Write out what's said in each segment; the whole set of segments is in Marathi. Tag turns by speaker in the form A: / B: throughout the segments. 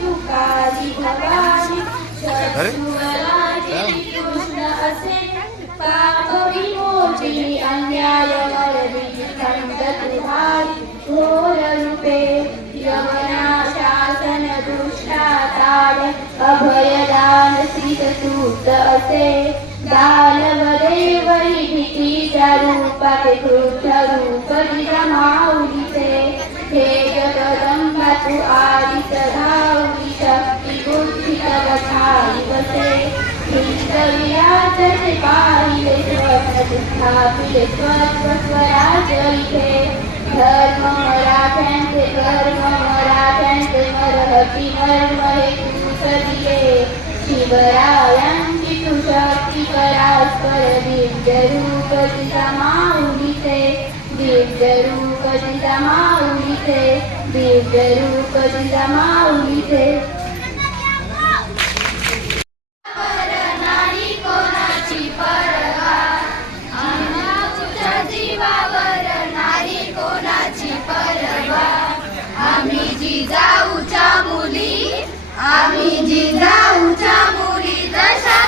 A: तुकारी भवानी कृष्ण असे पाप विमोचनी अन्याय वरदी खंड तुहारी घोर रूपे यमना शासन अभयदान श्रीसूत असे. दानवदेवरी भीतीच्या रूपात क्रुद्ध रूप तिच्या ठाई बसे हिंदविराजते पाहिले स्थापिले स्वत्व स्वराज इथे धर्म मराठ्यांचे धर्म मराठ्यांचे मरहती मर्म हे तू दिले शिवरायांची तू शक्ती परास्पर दिव्य रूप तिचा माऊलीचे दिव्य रूप तिचा माऊलीचे दिव्य रूप तिचा माऊलीचे आम्ही जिजाऊच्या मुली
B: दशा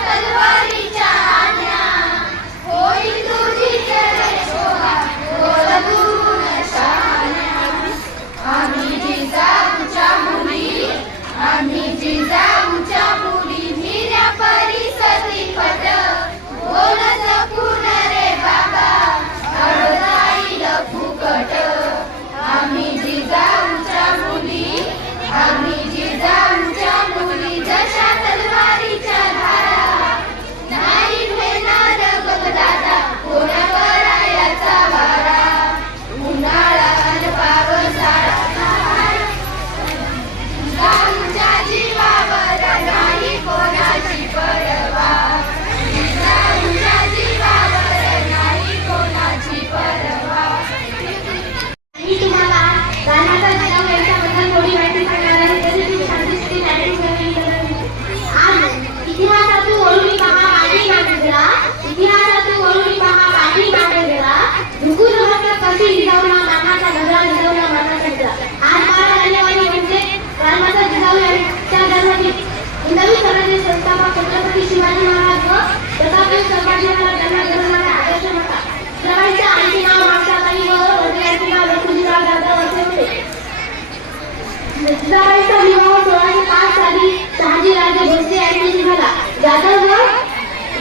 B: जिजाबाईंचा विवाह सोळाशे पाच साली शहाजी भोसले यांच्याशी झाला जाधव व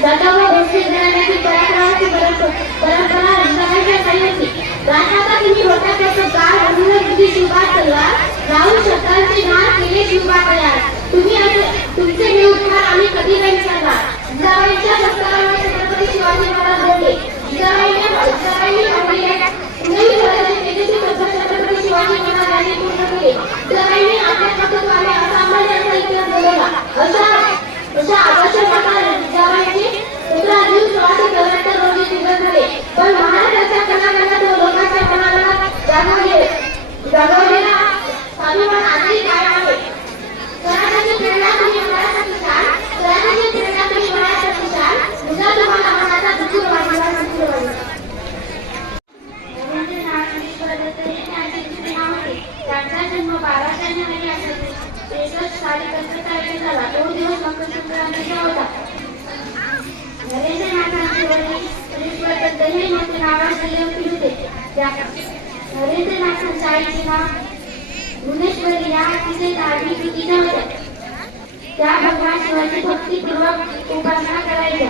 B: जाधव व भोसले घराण्याची परंपरा परंपरा काही होती राजमाता तुम्ही होता त्याचं काळ म्हणून तुझी शिवबात तलवार राहून शब्दांचे घाण केले शिवबा तयार तुम्ही असे तुमचे हे उपकार आम्ही कधी नाही सांगा जिजाबाईंच्या संस्कारामुळे छत्रपती शिवाजी महाराज बोलले जिजाबाईंनी जिजाबाईंनी आपल्या इंग्रजी स्वराज्य तेजस्वी प्रजा छत्रपती शिवाजी महाराज यांनी पूर्ण आपल्या कर्तृत्वाने असामान्यांचा इतिहास घडवला अशा अशा सतरा जून सोळाशे चौऱ्याहत्तर रोजी झाले. पण महाराष्ट्राच्या कणाकणात लोकांच्या कणाकणात जागा गेले साली झाला. तो दिवस मकर संक्रांतीचा होता. नरेंद्रनाथांचे वडील नावाजलेले वकील होते. त्या- नरेंद्रनाथांच्या आईचे नाव भुवनेश्वरी या धार्मिक होत्या. त्या भगवान शिवाची भक्तीपूर्वक उपासना करायच्या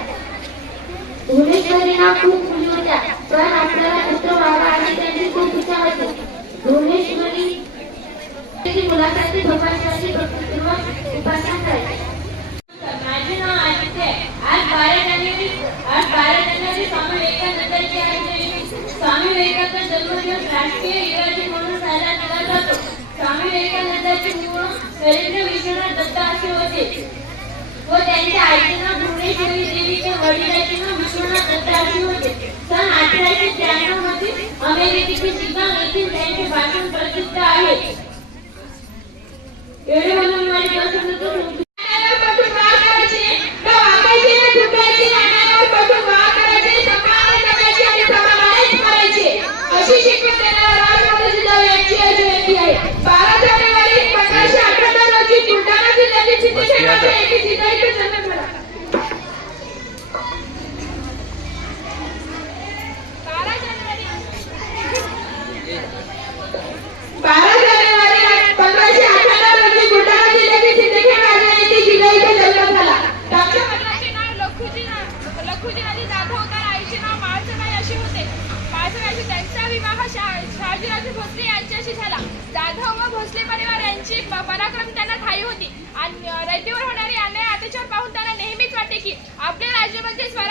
B: भुवनेश्वरीला खूप मुली होत्या पण आपल्याला पुत्र व्हावा आणि त्यांची खूप इच्छा होती भुवनेश्वरी मुलासाठी भगवान शिवाची भक्तीपूर्वक उपासना करायची
A: माझे नाव आदित्य आहे. आज बारा जानेवारी आज बारा जानेवारी स्वामी विवेकानंदांची आहे स्वामी विवेकानंद जन्मदिवस राष्ट्रीय युवा दिन म्हणून साजरा केला जातो. स्वामी स्वामी विवेकानंदांचे नरेंद्र विश्वनाथ दत्त असे होते. व त्यांच्या आईचे नाव भुवनेश्वरी देवीचे वडिलांचे नाव विश्वनाथ दत्त असे होते. सन अठराशे त्र्याण्णवमध्ये अमेरिकेतील शिकागो येथील त्यांचे भाषण प्रसिद्ध आहे. एवढे म्हणून माझे प्रसन्न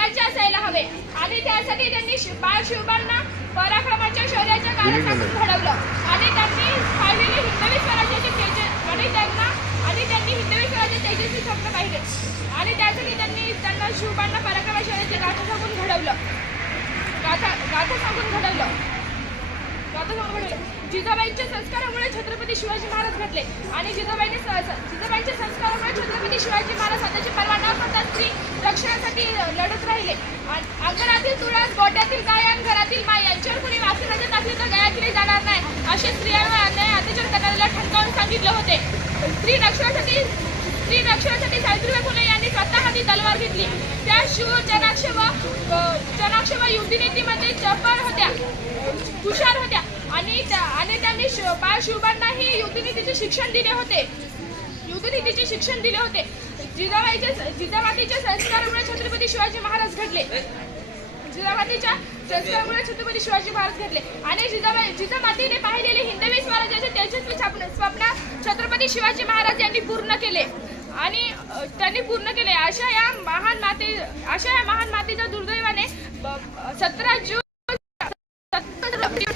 C: स्वराज्य असायला हवे. आणि त्यासाठी त्यांनी बाळ शिवबांना पराक्रमाच्या शौर्याच्या कारणासाठी घडवलं. आणि त्यांनी पाहिलेले हिंदवी स्वराज्याचे तेज आणि त्यांना आणि त्यांनी हिंदवी स्वराज्य तेजस्वी स्वप्न पाहिले. आणि त्यासाठी त्यांनी त्यांना शिवबांना पराक्रम शौर्याचे गाथा सांगून घडवलं. गाथा गाथा सांगून घडवलं. गाथा सांगून घडवलं. जिजाबाईंच्या संस्कारामुळे छत्रपती शिवाजी महाराज घडले. आणि जिजाबाईने जिजाबाईंच्या संस्कारामुळे छत्रपती शिवाजी महाराज स्वतःची परवा न करता स्त्री रक्षणासाठी लढत राहिले. आणि अंगणातील तुळस गोट्यातील गाय आणि घरातील माय यांच्यावर कुणी वासनाचे टाकली तर गाया केली जाणार नाही असे स्त्रियांवर अन्याय अत्याचार करणाऱ्याला ठणकावून सांगितले होते. स्त्री रक्षणासाठी स्त्री रक्षणासाठी सावित्रीबाई फुले यांनी स्वतः हाती तलवार घेतली. त्या शिव जनाक्ष व जनाक्ष व युद्धनीतीमध्ये चपळ होत्या. हुशार होत्या. आणि त्या- आणि त्यांनी श- बाळ शिवबांनाही युद्धनीतीचे शिक्षण दिले होते. युद्धनीतीचे शिक्षण दिले होते. जिजाबाईचे जिजामातीच्या संस्कारामुळे छत्रपती शिवाजी महाराज घडले. जिजामातीच्या संस्कारामुळे छत्रपती शिवाजी महाराज घडले. आणि जिजाबाई जिजामातीने पाहिलेले हिंदवी स्वराज्याचे तेजस्वी स्वप्न स्वप्न छत्रपती शिवाजी महाराज यांनी पूर्ण केले. आणि त्यांनी पूर्ण केले. अशा या महान माते अशा या महान मातेच्या दुर्दैवाने सतरा जून